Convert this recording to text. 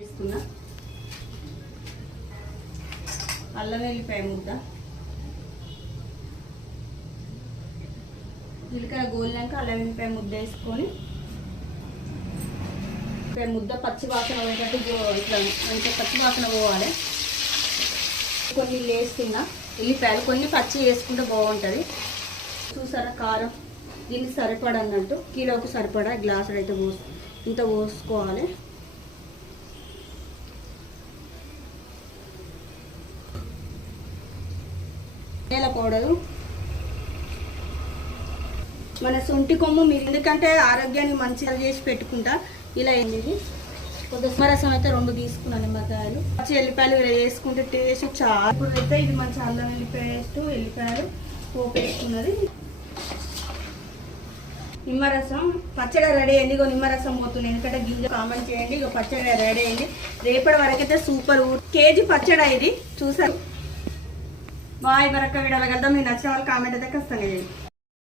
వేస్తున్నా అల్లం వెల్లిపాయ ముద్ద, జీలకర్ర గోలినాక అల్లం వెల్లిపాయ ముద్ద వేసుకొని ముద్ద పచ్చి వాసన పోయేటట్టు ఇట్లా మంచిగా పచ్చి వాసన పోవాలి. కొన్ని వేస్తున్నా ఉల్లిపాయలు, కొన్ని పచ్చి వేసుకుంటే బాగుంటుంది. చూసారా కారం దీనికి సరిపడా అన్నట్టు కిలోకి సరిపడా గ్లాసులు అయితే ఇంత పోసుకోవాలి. ధనియాల పౌడరు, మన సొంటి కొమ్ము మీరు ఎందుకంటే ఆరోగ్యాన్ని మంచిగా చేసి పెట్టుకుంటా. ఇలా ఏంది కొద్దిగా నిమ్మరసం అయితే 2 తీసుకున్నాను. నిమ్మకాయలు పచ్చి ఎల్లిపాయలు వేసుకుంటే టేస్ట్ చాలా. ఇప్పుడు అయితే ఇది మంచి అల్లం వెల్లిపాయ పేస్ట్, ఎల్లిపాయలు పోపు వేసుకున్నది. నిమ్మరసం పచ్చడి రెడీ అయింది. ఇగో నిమ్మరసం పోతుంది ఎందుకంటే గింజ కామెంట్ చేయండి. ఇక పచ్చడి రెడీ అయింది. రేపటి వరకు అయితే సూపర్ కేజీ పచ్చడి ఇది చూసారు. బాయ్ బరక్క వీడియోలో కలుద్దాం. మీకు నచ్చిన వాళ్ళు కామెంట్ అయితే ఖచ్చితంగా చేయండి.